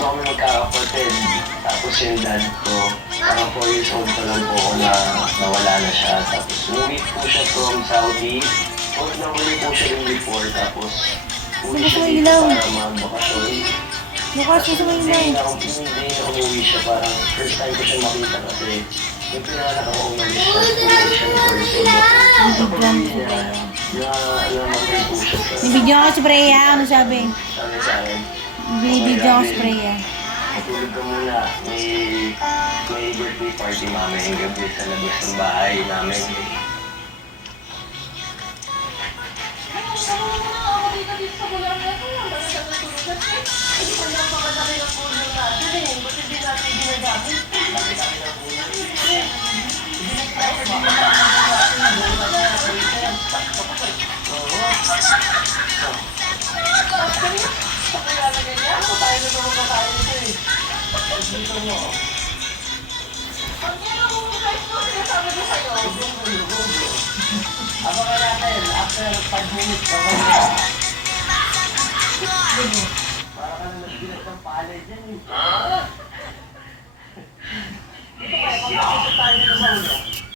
tatlo kami magkakapatid. Tapos yung dad ko, parang 4 years old pa lang po ako na nawala na siya. Tapos umuwi po siya from Saudi. Nawali po siya yung before. Tapos uwi siya dito para magbakasyon. Bukas mo sa Hindi Maynila. na umuwi siya. Parang first time ko siya makita kasi yung pinanganak ako umalis siya. Umalis siya ng first day ako. Sa pamilya niya, namatay po siya sa... Nibidyo ka si Freya. Ano sabi? Sabi sa akin, Binibidyo ka si Freya. matulog ka muna. May birthday party namin gabi sa labas ng bahay namin. Abangan natin, after 5 minutes, para ka na nagbilag ng palay dyan.